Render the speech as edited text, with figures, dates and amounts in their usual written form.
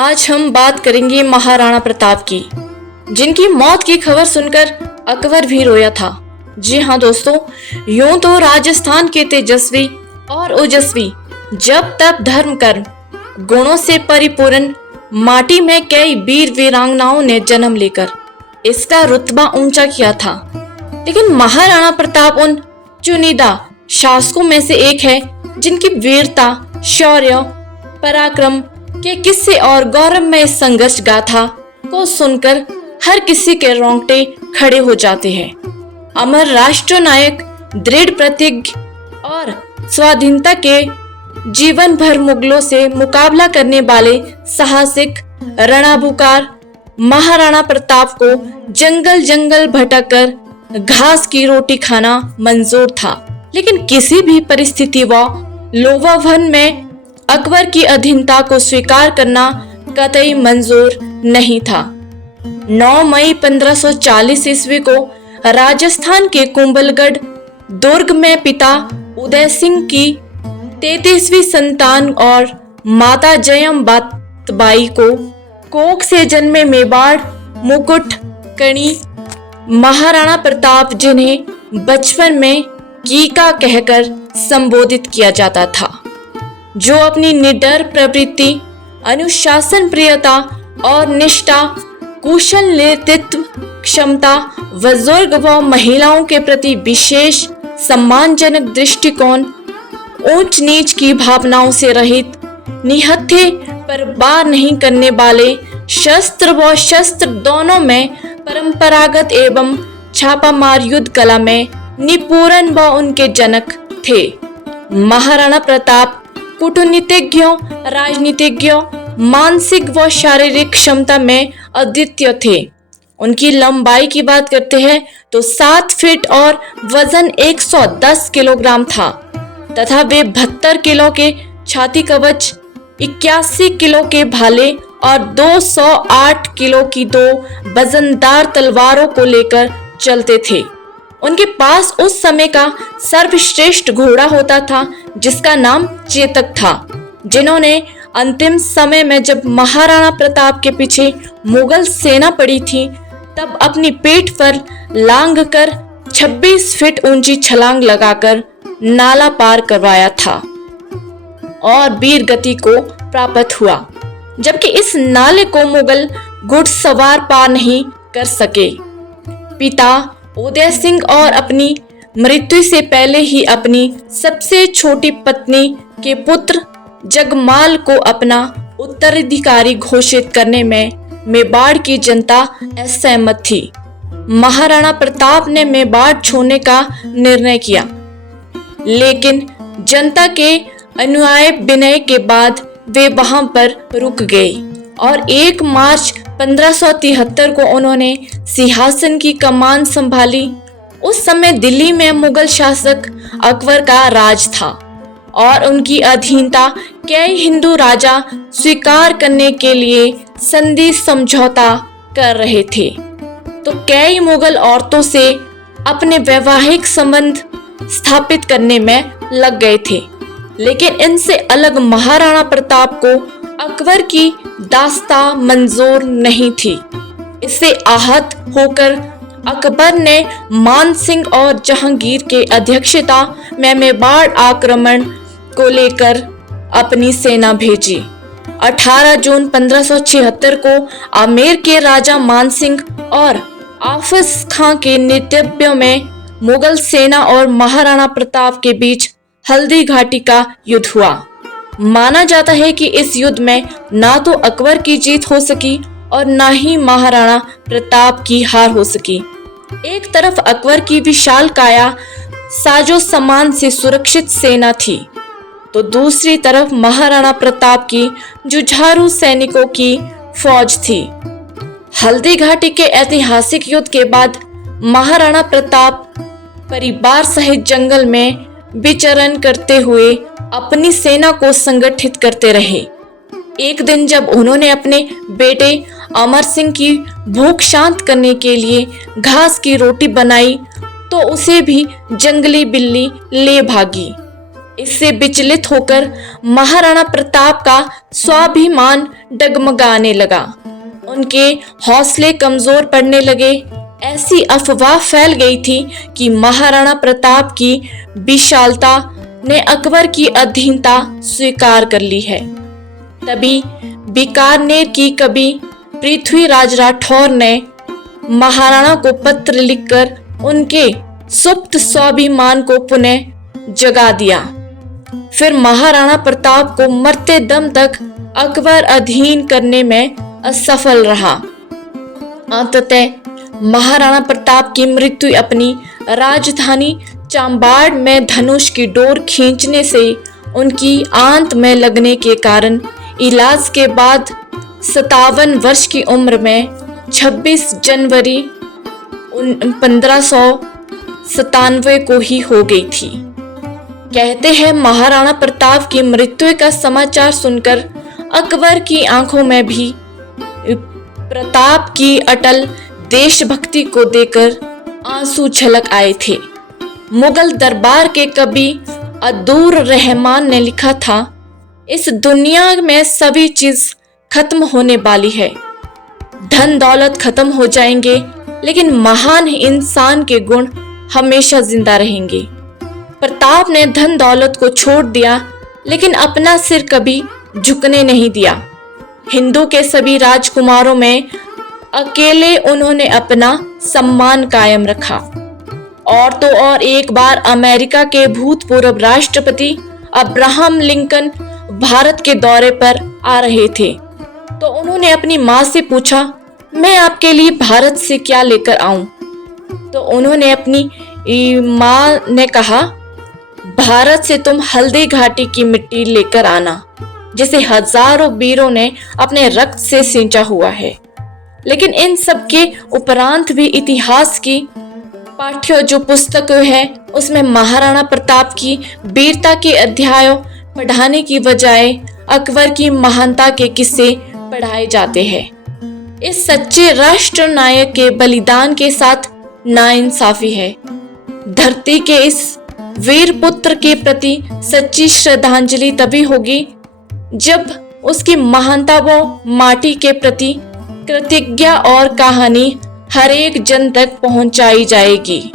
आज हम बात करेंगे महाराणा प्रताप की, जिनकी मौत की खबर सुनकर अकबर भी रोया था। जी हाँ दोस्तों, यूं तो राजस्थान के तेजस्वी और ओजस्वी जब तप धर्म कर्म गुणों से परिपूर्ण माटी में कई वीर वीरांगनाओं ने जन्म लेकर इसका रुतबा ऊंचा किया था, लेकिन महाराणा प्रताप उन चुनिंदा शासकों में से एक है जिनकी वीरता, शौर्य, पराक्रम के किस्से और गौरवमय संघर्ष गाथा को सुनकर हर किसी के रोंगटे खड़े हो जाते हैं। अमर राष्ट्र नायक, दृढ़ प्रतिज्ञ और स्वाधीनता के जीवन भर मुगलों से मुकाबला करने वाले साहसिक रणभूकार महाराणा प्रताप को जंगल जंगल भटककर घास की रोटी खाना मंजूर था, लेकिन किसी भी परिस्थिति व लोभावन में अकबर की अधीनता को स्वीकार करना कतई मंजूर नहीं था। 9 मई 1540 ईस्वी को राजस्थान के कुंभलगढ़ दुर्ग में पिता उदय सिंह की 33वीं संतान और माता जयम बाई को कोख से जन्मे मेवाड़ मुकुट कणी महाराणा प्रताप, जिन्हें बचपन में कीका कहकर संबोधित किया जाता था, जो अपनी निडर प्रवृत्ति, अनुशासन प्रियता और निष्ठा, कुशल नेतृत्व क्षमता, बुजुर्ग व महिलाओं के प्रति विशेष सम्मानजनक दृष्टिकोण, ऊंच नीच की भावनाओं से रहित, निहत्थे पर वार नहीं करने वाले, शस्त्र व शस्त्र दोनों में परंपरागत एवं छापामार युद्ध कला में निपुण व उनके जनक थे। महाराणा प्रताप कूटनीतिज्ञों, राजनीतिज्ञों, मानसिक व शारीरिक क्षमता में अद्वितीय थे। उनकी लंबाई की बात करते हैं तो 7 फीट और वजन 110 किलोग्राम था तथा वे 72 किलो के छाती कवच, 81 किलो के भाले और 208 किलो की 2 वजनदार तलवारों को लेकर चलते थे। उनके पास उस समय का सर्वश्रेष्ठ घोड़ा होता था जिसका नाम चेतक था, जिन्होंने अंतिम समय में जब महाराणा प्रताप के पीछे मुगल सेना पड़ी थी तब अपनी पीठ पर लांग कर 26 फीट ऊंची छलांग लगाकर नाला पार करवाया था और वीर गति को प्राप्त हुआ, जबकि इस नाले को मुगल घुड़सवार पार नहीं कर सके। पिता उदय सिंह और अपनी मृत्यु से पहले ही अपनी सबसे छोटी पत्नी के पुत्र जगमाल को अपना उत्तराधिकारी घोषित करने में मेवाड़ की जनता असहमत थी। महाराणा प्रताप ने मेवाड़ छोड़ने का निर्णय किया, लेकिन जनता के अनुयायी विनय के बाद वे वहां पर रुक गए और 1 मार्च 1573 को उन्होंने सिंहासन की कमान संभाली। उस समय दिल्ली में मुगल शासक अकबर का राज था और उनकी अधीनता कई हिंदू राजा स्वीकार करने के लिए संधि समझौता कर रहे थे, तो कई मुगल औरतों से अपने वैवाहिक संबंध स्थापित करने में लग गए थे, लेकिन इनसे अलग महाराणा प्रताप को अकबर की दास्ता मंजूर नहीं थी। इससे आहत होकर अकबर ने मान सिंह और जहांगीर के अध्यक्षता में मेवाड़ आक्रमण को लेकर अपनी सेना भेजी। 18 जून 1576 को आमेर के राजा मान सिंह और आफस खां के नेतृत्व में मुगल सेना और महाराणा प्रताप के बीच हल्दी घाटी का युद्ध हुआ। माना जाता है कि इस युद्ध में ना तो अकबर की जीत हो सकी और ना ही महाराणा प्रताप की हार हो सकी। एक तरफ अकबर की विशाल काया साजो सामान से सुरक्षित सेना थी, तो दूसरी तरफ महाराणा प्रताप की जुझारू सैनिकों की फौज थी। हल्दी घाटी के ऐतिहासिक युद्ध के बाद महाराणा प्रताप परिवार सहित जंगल में विचरण करते हुए अपनी सेना को संगठित करते रहे। एक दिन जब उन्होंने अपने बेटे अमर सिंह की भूख शांत करने के लिए घास की रोटी बनाई तो उसे भी जंगली बिल्ली ले भागी। इससे विचलित होकर महाराणा प्रताप का स्वाभिमान डगमगाने लगा। उनके हौसले कमजोर पड़ने लगे। ऐसी अफवाह फैल गई थी कि महाराणा प्रताप की विशालता ने अकबर की अधीनता स्वीकार कर ली है। तभी बीकानेर की कवि पृथ्वीराज राठौर ने महाराणा को पत्र लिखकर उनके सुप्त स्वाभिमान को पुनः जगा दिया। फिर महाराणा प्रताप को मरते दम तक अकबर अधीन करने में असफल रहा। अंततः महाराणा प्रताप की मृत्यु अपनी राजधानी चांबाड़ में धनुष की डोर खींचने से उनकी आंत में लगने के कारण इलाज के बाद 57 वर्ष की उम्र में 26 जनवरी 1597 को ही हो गई थी। कहते हैं महाराणा प्रताप की मृत्यु का समाचार सुनकर अकबर की आंखों में भी प्रताप की अटल देशभक्ति को देखकर आंसू झलक आए थे। मुगल दरबार के कवि अब्दुर रहमान ने लिखा था, इस दुनिया में सभी चीज खत्म होने वाली है, धन दौलत खत्म हो जाएंगे, लेकिन महान इंसान के गुण हमेशा जिंदा रहेंगे। प्रताप ने धन दौलत को छोड़ दिया, लेकिन अपना सिर कभी झुकने नहीं दिया। हिंदू के सभी राजकुमारों में अकेले उन्होंने अपना सम्मान कायम रखा। और तो और एक बार अमेरिका के भूतपूर्व राष्ट्रपति अब्राहम लिंकन भारत के दौरे पर आ रहे थे, तो उन्होंने अपनी माँ से पूछा, मैं आपके लिए भारत से क्या लेकर आऊं? तो उन्होंने अपनी माँ ने कहा, भारत से तुम हल्दी घाटी की मिट्टी लेकर आना, जिसे हजारों वीरों ने अपने रक्त से सींचा हुआ है। लेकिन इन सब के उपरांत भी इतिहास की पाठ्य जो पुस्तक है, उसमें महाराणा प्रताप की वीरता के अध्याय पढ़ाने की बजाय अकबर की महानता के किस्से पढ़ाए जाते हैं। इस सच्चे राष्ट्र नायक के बलिदान के साथ नाइंसाफी है। धरती के इस वीर पुत्र के प्रति सच्ची श्रद्धांजलि तभी होगी जब उसकी महानता व माटी के प्रति कृतज्ञता और कहानी हर एक जन तक पहुंचाई जाएगी।